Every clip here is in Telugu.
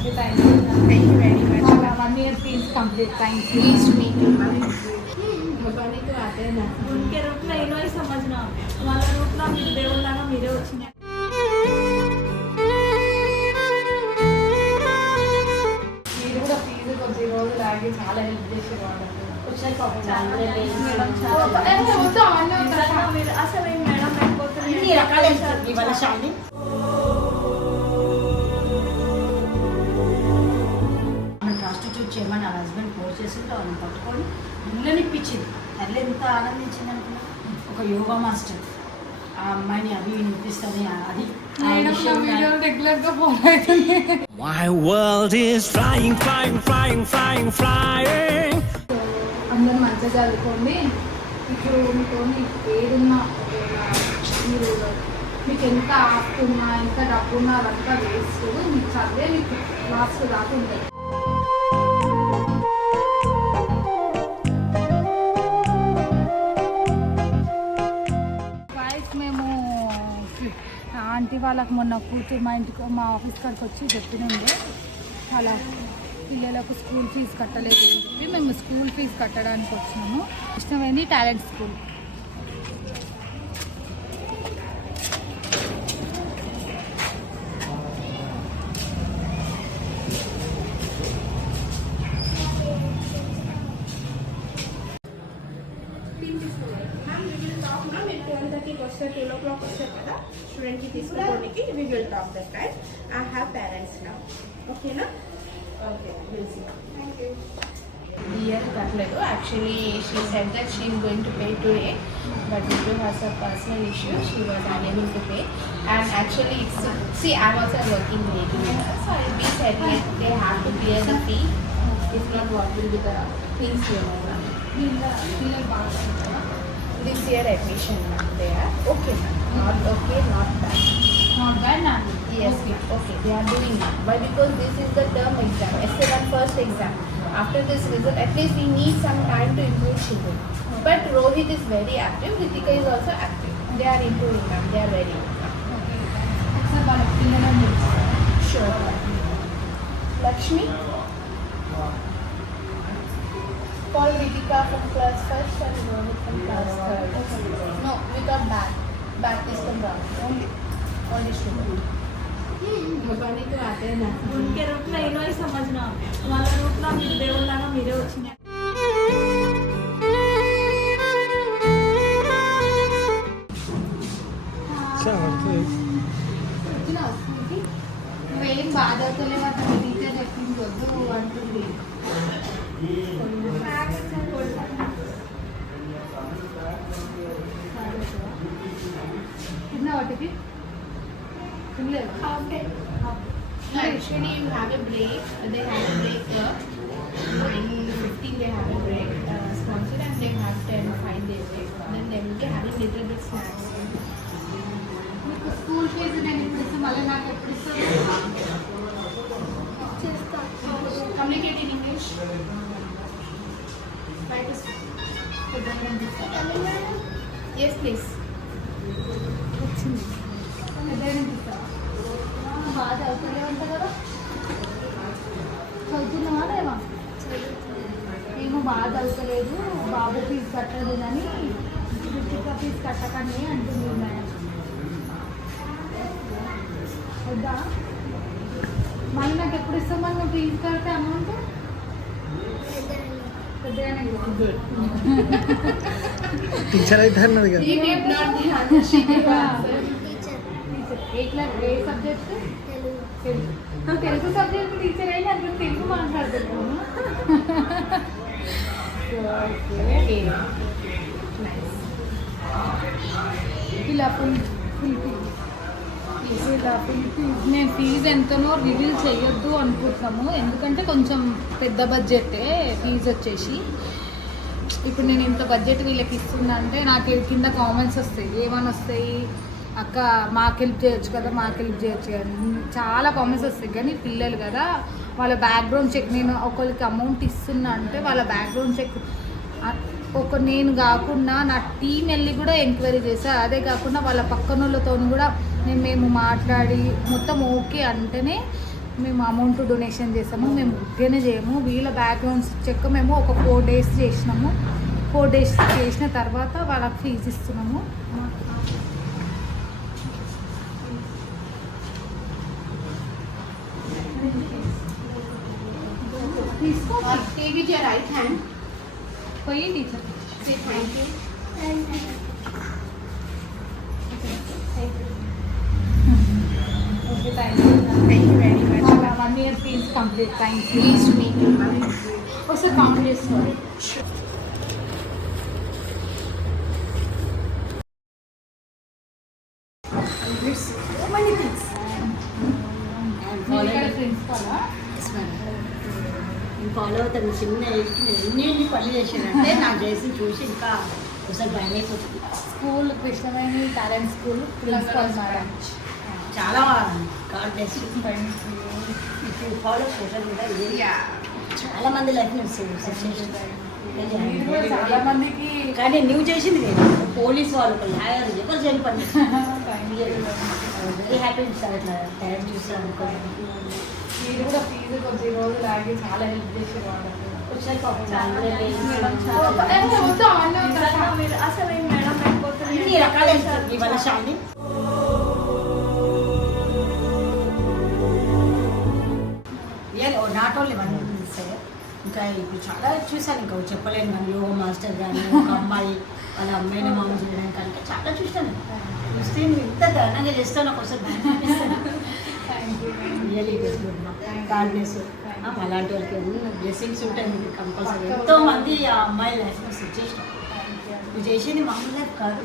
thank you thank you thank you very much one year fees complete thank you please to meet you ma'am भगवान तो आते हैं ना उनके रूप में इनो ही समझना వాళ్ళ రూప్ లో మీరు దేవుళ్ళగా మీరే వచ్చినాయి మీరు కూడా ఫీజు కొద్ది రోజులు ఆగి చాలా హెల్ప్ చేసేవాళ్ళు వచ్చాక పాపం చాలా చేయమని ఆ హస్బెండ్ ఫోర్స్ చేసింటే వాళ్ళని పట్టుకొని ఇళ్ళనిప్పించింది తల్లి ఎంత ఆనందించింది అనుకున్నా ఒక యోగా మాస్టర్ ఆ అమ్మాయిని అవి వినిపిస్తుంది అది నా My world is flying, flying, flying, flying, flying. అందరూ మంచిగా చదువుకోండి. ఇప్పుడు మీకు ఏదున్నా ఒకవేళ మీరు మీకు ఎంత ఆస్తి ఉన్నా ఎంత డబ్బు ఉన్నా అదంతా వేస్ట్ మీకు చదివే మీకు లాస్ట్ దాకా ఉంటుంది ఆంటీ వాళ్ళకి మొన్న కూతురు మా ఇంటికి మా ఆఫీస్ కాడికి వచ్చి చెప్పినండే. అలా పిల్లలకు స్కూల్ ఫీజు కట్టలేదు మేము స్కూల్ ఫీజు కట్టడానికి వచ్చినాము. ఇష్టమైంది talent school. Ma'am we will talk నా మీరు ట్వెల్వ్ థర్టీకి వస్తే ట్వెల్వ్ ఓ క్లాక్ వస్తారు కదా స్టూడెంట్కి తీసుకోవడానికి we will talk that time I have parents నా ఓకేనా okay will see thank you year కట్టలేదు actually she said that she is going to pay today but due to her some personal issue she was unable to pay and actually it's she I was are working lady so I be set they have to clear the fee if not what will be the things you no పిల్లలు this year admission they are okay. Not okay not bad. Not bad na? yes okay. they are doing it why because this is the term exam SL1 first exam after this result at least we need some time to improve children but Rohit is very active Ritika is also active. They are improving ma'am. They are very okay. sure. Lakshmi? Call Ritika from class first and Rohit from class third. No, without back. Back is from Ram. Only. Only student. भगवान तो आते हैं ना उनके रूप में इनो ही समझना వాళ్ళ రూప్ లో మీరు దేవుళ్ళగా మీరే వచ్చినాయి వచ్చినావా స్కూల్కి? నువ్వేం బాధ అవుతలేవు అట్లా మీ టీచర్ చెప్పింది వద్దు అంటుంది No, actually, you have a break. They have a break here. 9.15 they have a break. Uh, sponsored and they have 10, 5 day break. Then they will be having little bit snacks. మీకు స్కూల్ ఫీజు నేను ఇప్పుడు ఇస్తే మళ్ళీ నాకు ఎప్పుడు ఇస్తాను కదా చదువుతున్నావా లేవా ఏమో బాగా చదువుతలేదు. బాబు ఫీజు కట్టలేదు అని రితిక ఫీజు కట్టకండి అంటుంది మేడం వద్దా? మళ్ళీ నాకు ఎప్పుడు ఇస్తామని నువ్వు ఫీజు కడితే అమౌంట్. టీచర్ అయితే అన్నది కదా. ఏ subject Telugu. Telugu subject teacher అయినా అక్కడ తెలుగు మాట్లాడుతున్నాను. ఇలా ఫుల్ ఫుల్ ఇలా ఫుల్ ఫీజ్ నేను ఫీజు ఎంతనో రివీల్ చేయొద్దు అనుకుంటున్నాము. ఎందుకంటే కొంచెం పెద్ద బడ్జెటే ఫీజు వచ్చేసి. ఇప్పుడు నేను ఇంత బడ్జెట్ వీళ్ళకి ఇస్తున్నా అంటే నాకు కింద కామెంట్స్ వస్తాయి? ఏమని వస్తాయి? అక్క మాకు హెల్ప్ చేయొచ్చు కదా మాకు హెల్ప్ చేయొచ్చు కదా. చాలా కామెంట్స్ వస్తాయి కానీ పిల్లలు కదా వాళ్ళ బ్యాక్గ్రౌండ్ చెక్ నేను ఒకరికి అమౌంట్ ఇస్తున్నా అంటే వాళ్ళ బ్యాక్గ్రౌండ్ చెక్ ఒక నేను కాకుండా నా టీం వెళ్ళి కూడా ఎంక్వైరీ చేశా అదే కాకుండా వాళ్ళ పక్కనోళ్ళతో కూడా నేను మేము మాట్లాడి మొత్తం ఓకే అంటేనే మేము అమౌంట్ డొనేషన్ చేసాము మేము ఉద్యోగనే చేయము. వీళ్ళ బ్యాక్గ్రౌండ్స్ చెక్ మేము ఒక ఫోర్ డేస్ చేసినాము. ఫోర్ డేస్ చేసిన తర్వాత వాళ్ళకి ఫీజు ఇస్తున్నాము. give it your right hand. For you, teacher. Say thank you. Thank you. Okay, thank you. Very much. One year feels complete. Thank you. Please meet you. Also, count this one. Sure. నేను ఫాలో అవుతాను. చిన్న ఏజ్కి నేను ఎన్ని ఎన్ని పనులు చేశానంటే నాకు చేసి చూసి ఇంకా ఒకసారి భయం అయిపోతుంది school Krishnaveni talent school principal madam. చాలా God bless you follow social media. చాలా మంది లైఫ్ కూడా చాలా మందికి కానీ నువ్వు చేసింది నేను. పోలీస్ వాళ్ళు ఒక లాయర్ ఎవరు చేయని పని? వెరీ హ్యాపీ సార్ ఇట్లా తయారు చూసాను మీరు కూడా ఫీజు కొద్ది రోజులు ఆగి చాలా హెల్ప్ చేసేవాళ్ళు. పాపం అసలు మేడం అన్ని రకాల ఇవాళ షాని నాట్ ఓన్లీ వన్ సార్ ఇంకా ఇప్పుడు చాలా చూశాను ఇంకా చెప్పలేను కానీ యోగా మాస్టర్ కానీ ఒక అమ్మాయి వాళ్ళ అమ్మాయిని మామ చేయడానికి అంటే చాలా చూస్తాను చూస్తే నువ్వు ఇంత ఘనంగా చేస్తాను ఒకసారి. రియలీ గాడ్నెస్ అలాంటి వాళ్ళకి బ్లెస్సింగ్స్ ఉంటాయి మీకు కంపల్సరీ ఎంతో మంది ఆ అమ్మాయి లైఫ్లో you. నువ్వు చేసేది మామూలు లైఫ్ కాదు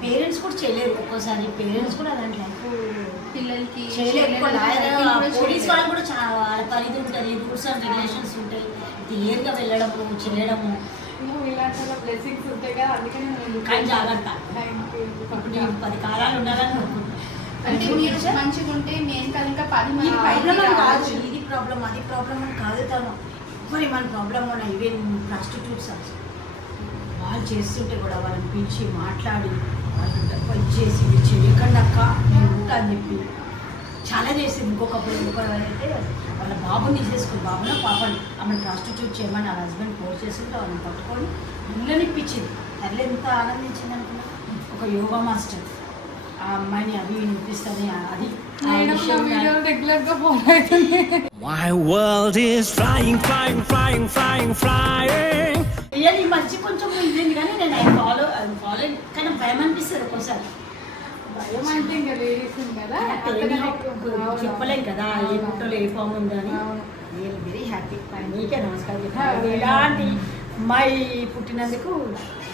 పేరెంట్స్ కూడా చేయలేరు ఒక్కోసారి పేరెంట్స్ కూడా అలాంటి లైఫ్ పిల్లలకి చేయలేరు పోలీస్ పోలీస్ వాళ్ళు కూడా చాలా వాళ్ళ పరిధి ఉంటుంది రూల్స్ అండ్ రెగ్యులేషన్స్ ఉంటాయి క్లియర్గా వెళ్ళడము చేయడము నువ్వు ఇలాంటి బ్లెస్సింగ్స్ ఉంటాయి కదా అందుకని నేను కానీ జాగ్రత్త ఇప్పుడు పది కాలాలు ఉండాలని అంటే మీరు మంచిగా ఉంటే నేను కాదు ఇంకా పది మంది ప్రాబ్లం కాదు రావచ్చు. ఇది ప్రాబ్లం అది ప్రాబ్లం అని కాదు తను. మరి మన ప్రాబ్లం మన ఈవెన్ ప్రాస్టిట్యూట్స్ వాళ్ళు చేస్తుంటే కూడా వాళ్ళని పిలిచి మాట్లాడి వాళ్ళు డబ్బు ఇచ్చేసి ఇది చేయకుండా అక్క ఉంటా అని చెప్పి చాలా చేసింది. ఇంకొకప్పుడు ఇంకొకరు అయితే వాళ్ళ బాబుని తీసేసుకుని బాబున పాపని. ఆమె ప్రాస్టిట్యూట్ చేయమని వాళ్ళ హస్బెండ్ ఫోర్స్ చేస్తుంటే వాళ్ళని పట్టుకొని ఇళ్ళనిప్పించింది అట్లా ఎంత ఆనందించింది అనుకున్నా ఒక యోగా మాస్టర్ ఆ అమ్మాయిని అవి వినిపిస్తుంది అది My world is flying, flying, flying, flying, flying. ఈ మధ్య కొంచెం ఇదేంది కానీ నేను ఐ ఫాలో ఐ ఫాలో కానీ భయం అనిపిస్తుంది ఒక్కోసారి. భయం అంటే ఇంకా లేడీస్ కదా? చెప్పలేం కదా ఏ పుట్టలో ఏ ఫామ్ ఉందని. వెరీ హ్యాపీ నీకే నమస్కారం ఇలాంటి అమ్మాయి పుట్టినందుకు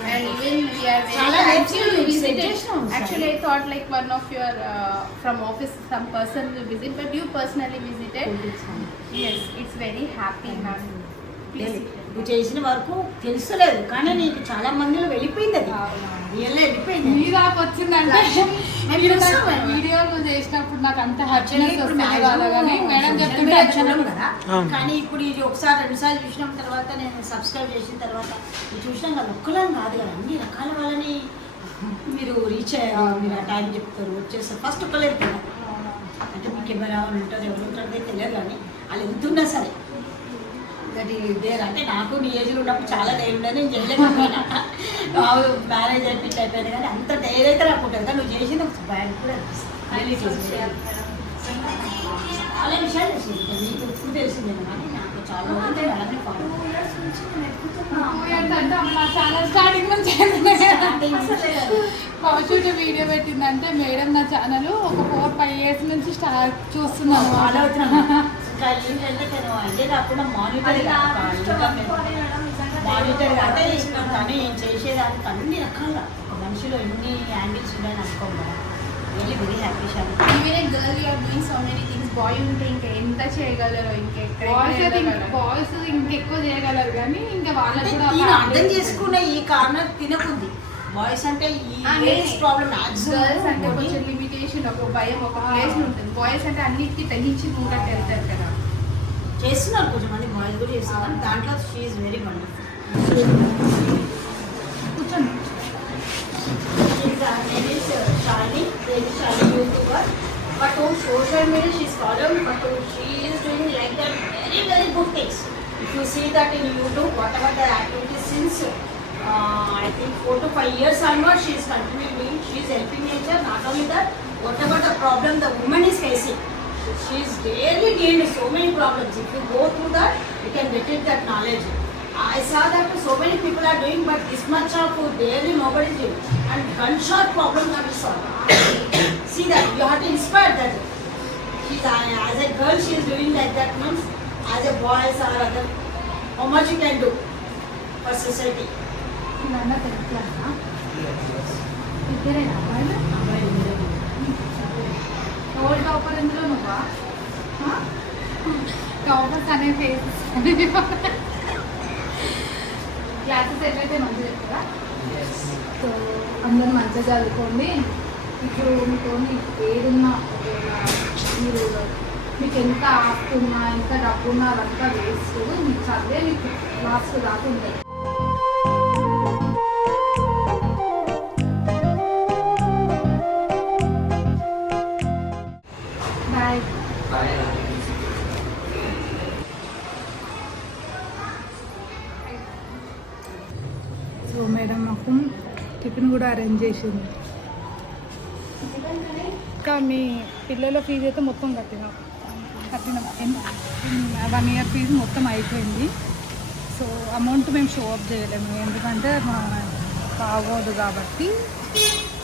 And even we are very happy actually you it's visited. educational, sir. Actually, I thought like one of your uh, from office some person will visit, but you personally visited. Yes, it's very happy, ma'am. నువ్వు చేసిన వరకు తెలుసలేదు కానీ నీకు చాలా మందిలో వెళ్ళిపోయింది అది. వెళ్ళిపోయింది. దాకా వచ్చిందంటే. వీడియో నువ్వు చేసినప్పుడు నాకు అంత హ్యాపీనెస్ వస్తుంది మేడం చెప్తుంటే కదా. కానీ ఇప్పుడు ఇది ఒకసారి రెండు సార్లు చూసిన తర్వాత నేను సబ్స్క్రైబ్ చేసిన తర్వాత ఇది చూసినాం కదా ఒక్కలని కాదు కదా. అన్ని రకాల వాళ్ళని మీరు రీచ్ అయ్యారు. మీరు ఆ టైం చెప్తారు వచ్చేస్తారు. ఫస్ట్ ఒక్కలేదు కదా అంటే మీకు ఎవరు ఎవరు ఉంటారు ఎవరు ఉంటారో తెలియదు కానీ వాళ్ళు ఎంతున్నా సరే. దట్ దేర్ అంటే నాకు నీ ఏజ్లో ఉన్నప్పుడు చాలా ధైర్యం ఉండేది. నేను చేయలేకపోయినా మ్యారేజ్ అయిపోయి అయిపోయింది కానీ అంత ధైర్యం అయితే నాకు ఉంటుంది కానీ నువ్వు చేసింది ఒక భయం కూడా అనిపిస్తుంది. చాలా విషయాలు తెలిసింది నీకు ఇప్పుడు తెలిసింది కానీ నాకు చాలా అలానే ఫాలో చాలా స్టార్టింగ్ నుంచి పాజిటివ్ వీడియో పెట్టిందంటే మేడం నా ఛానల్ ఒక ఫోర్ ఫైవ్ ఇయర్స్ నుంచి స్టార్ట్ చూస్తున్నాను. ఫాలో అదే కాకుండా మానిటర్ మానిటర్ అంటే చేసేదానికి అన్ని రకాల ఒక మనిషిలో ఎన్ని ఉన్నాయని really very happy many things. Boy ఉంటే ఇంకా ఎంత చేయగలరో ఇంకెక్కడ బాయ్స్ ఇంకెక్కువ చేయగలరు కానీ ఇంకా వాళ్ళకి కూడా అర్థం చేసుకునే ఈ కారణం తినకుంది బాయ్స్ అంటే ఈ ప్రాబ్లం గర్ల్స్ అంటే కొంచెం లిమిటేషన్ ఒక భయం ఒక ప్లేస్ ఉంటుంది బాయ్స్ అంటే అన్నిటికీ తగ్గించి ముంగట్ వెళ్తారు కదా చేస్తున్నారు కొంచెం మంది బాయ్స్ కూడా చేస్తున్నారు దాంట్లో షీఈ్ వెరీ వండర్ఫుల్ కూర్చోండి షాలి Shali YouTuber But on social media, she's following, but she is doing like that very, very good things. If you see that in YouTube, whatever the activities since, uh, I think four to five years onward, she is continuing doing, she is helping nature, not only that, whatever the problem the woman is facing, she's really dealt so many problems. If you go through that, you can get that knowledge. I saw that so many people are doing, but this much of barely nobody is doing. And gunshot problem can be solved. See that, you have to inspire that. She's, as a girl, she is doing like that means, as a boy, as or other, how much you can do for society. ನನ್ನ ಕಲಿತಾರ ಇದ್ದಾರೆ ಅವಾಗ ఎవరు టాపర్ ఎందులో నువ్వా? టాపర్స్ అనే ఫేసెస్ క్లాసెస్ ఎట్లయితే మంచిగా చెప్తారా? సో అందరూ మంచిగా చదువుకోండి. ఇప్పుడు మీకు ఏదున్నా మీరు మీకు ఎంత ఆస్తున్నా ఎంత డబ్బున్నా అదంతా వేస్ట్ మీకు చదివే మీకు లాస్ట్ దాకా ఉంటుంది టిఫిన్ కూడా అరేంజ్ చేసింది. ఇంకా మీ పిల్లల ఫీజు అయితే మొత్తం కట్టినాం. కట్టినాం. వన్ ఇయర్ ఫీజు మొత్తం అయిపోయింది. సో అమౌంట్ మేము షో అప్ చేయలేము. ఎందుకంటే మా బాగోదు కాబట్టి.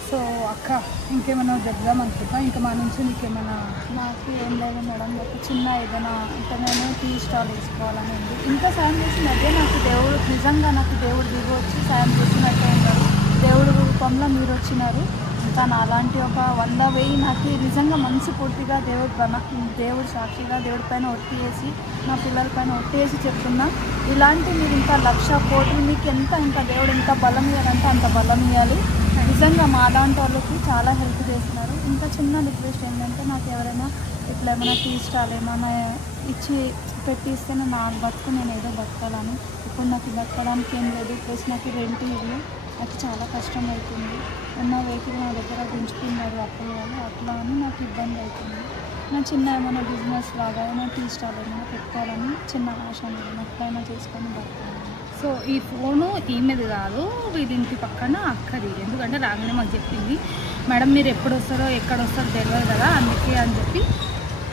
సో అక్క ఇంకేమైనా చెప్దాం అనుకుంటా ఇంకా మా నుంచి ఇంకేమైనా నాకు ఏం లేదు మేడం. ఒక చిన్న ఏదైనా ఇంకా నేను టీ స్టాల్ వేసుకోవాలని ఉంది. ఇంకా సాయం చేసినట్టే నాకు దేవుడు నిజంగా నాకు దేవుడు దిగి వచ్చి సాయం చేసినట్టే ఉన్నారు. దేవుడి రూపంలో మీరు వచ్చినారు. ఇంకా నా అలాంటి ఒక వంద వెయ్యి నాకు నిజంగా మనసు పూర్తిగా దేవుడు పైన దేవుడు సాక్షిగా దేవుడి పైన ఒట్టి వేసి నా పిల్లల పైన ఒట్టి వేసి చెప్తున్నా. ఇలాంటి మీరు ఇంకా లక్ష కోట్లు మీకు ఎంత ఇంకా దేవుడు ఎంత బలం ఇవ్వాలంటే అంత బలం ఇవ్వాలి. నిజంగా మా అలాంటి వాళ్ళకి చాలా హెల్ప్ చేస్తున్నారు. ఇంకా చిన్న రిక్వెస్ట్ ఏంటంటే నాకు ఎవరైనా ఇట్లా ఏమైనా టీ స్టాల్ ఏమైనా ఇచ్చి పెట్టిస్తే నా బతుకు నేను ఏదో బతకాలని. ఇప్పుడు నాకు బతకడానికి ఏం లేదు ప్లస్ నాకు రెంట్ ఇల్లు నాకు చాలా కష్టం అవుతుంది ఉన్న వెహికల్ నా దగ్గర గుంజుకున్నారు అప్పుడు వాళ్ళు. అట్లా అని నాకు ఇబ్బంది అవుతుంది. నా చిన్న ఏమైనా బిజినెస్ లాగా ఏమైనా టీ స్టాల్ ఏమైనా పెట్టుకోవాలని చిన్న ఆశ ఎట్లయినా చేసుకొని బతకాలని సో ఈ ఫోను ఈమెది కాదు ఇంటి పక్కన అక్కది. ఎందుకంటే రాగానే మాకు చెప్పింది. మేడం మీరు ఎప్పుడు వస్తారో ఎక్కడ వస్తారో తెలియదు కదా అందుకే అని చెప్పి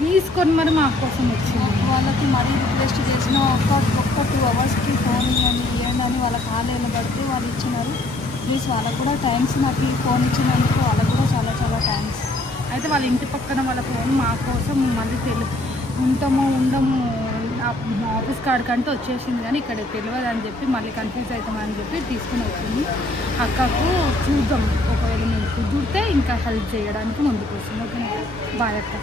తీసుకొని మరి మా కోసం వచ్చింది. వాళ్ళకి మరీ రిక్వెస్ట్ చేసిన ఒక ఒక్క టూ అవర్స్కి ఫోన్ ఇవ్వండి ఇవ్వండి అని వాళ్ళ కాలు పడితే వాళ్ళు ఇచ్చినారు. ప్లీజ్ వాళ్ళకు కూడా థ్యాంక్స్ నాకు ఫోన్ ఇచ్చినందుకు వాళ్ళకు కూడా చాలా చాలా థ్యాంక్స్ అయితే వాళ్ళ ఇంటి పక్కన వాళ్ళ ఫోన్ మా కోసం మళ్ళీ తెలు ఉంటాము ఉండము ఆఫీస్ కార్డ్ కంటే వచ్చేసింది కానీ ఇక్కడ తెలియదు అని చెప్పి మళ్ళీ కన్ఫ్యూజ్ అవుతామని చెప్పి తీసుకుని వచ్చింది. అక్కకు చూద్దాం. ఒకవేళ మేము కుదిరితే ఇంకా హెల్ప్ చేయడానికి ముందుకు వస్తుంది. ఓకే బాయ్ అక్క.